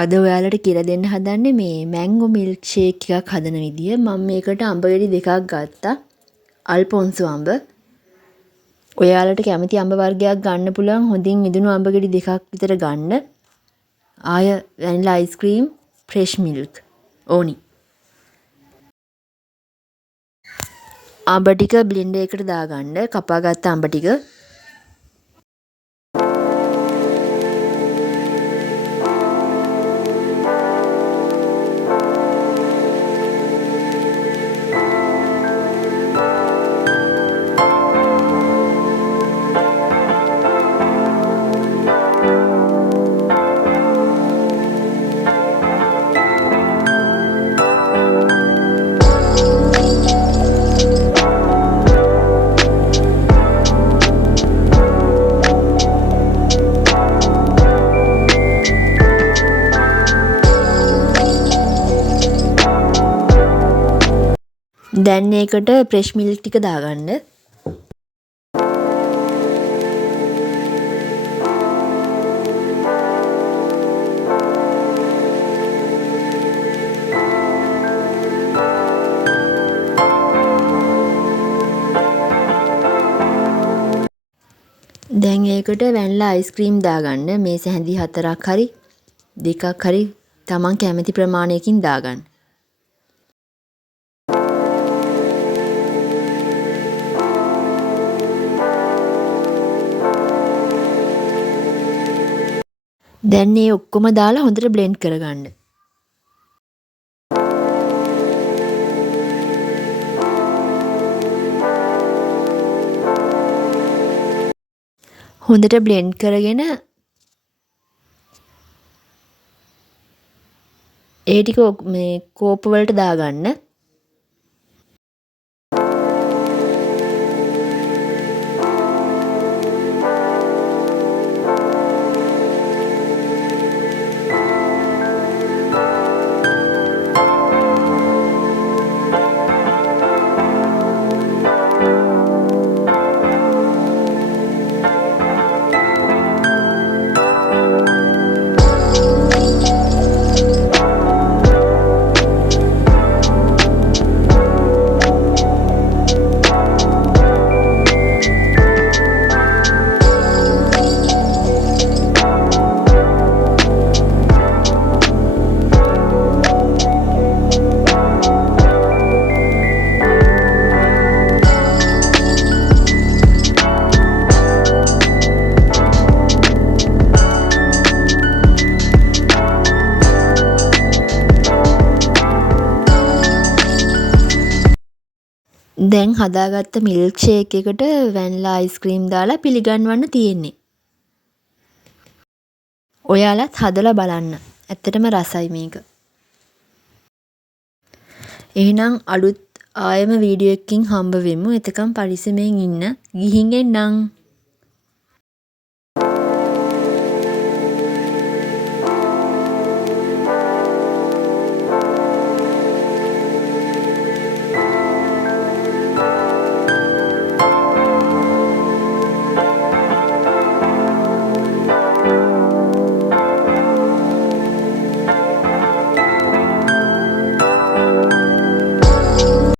අද ඔයාලට කියලා දෙන්න හදන්නේ මේ මැංගෝ මිල්ක් ෂේක් එකක් හදන විදිය. මම මේකට අඹ ගෙඩි දෙකක් ගත්තා. අල්පොන්සෝ අඹ. ඔයාලට කැමති අඹ වර්ගයක් ගන්න පුළුවන්. හොඳින් මිදුණු අඹ ගෙඩි දෙකක් විතර ගන්න. ආය වැනිලා අයිස්ක්‍රීම්, ෆ්‍රෙෂ් මිල්ක් ඕනි. අඹ ටික බ්ලෙන්ඩර් එකට දාගන්න. කපාගත්ත අඹ ටික. දැන් ඒකට ෆ්‍රෙෂ් මිල්ක් ටික දාගන්න. දැන් ඒකට වැනිලා අයිස්ක්‍රීම් දාගන්න. මේස හැඳි 4ක් හරි 2ක් හරි තමන් කැමති ප්‍රමාණයකින් දාගන්න. දැන් මේ ඔක්කොම දාලා හොඳට බ්ලෙන්ඩ් කරගන්න. හොඳට බ්ලෙන්ඩ් කරගෙන ඒ ටික මේ කෝප්ප වලට දාගන්න. දැන් හදාගත්ත මිල්ක් ෂේක් එකට වැනිලා අයිස්ක්‍රීම් දාලා පිළිගන්වන්න තියෙන්නේ. ඔයාලත් හදලා බලන්න. ඇත්තටම රසයි මේක. එහෙනම් අලුත් ආයෙම වීඩියෝ එකකින් හම්බ වෙමු. එතකම් පරිස්සමෙන් ඉන්න. ගිහින් එන්නම්.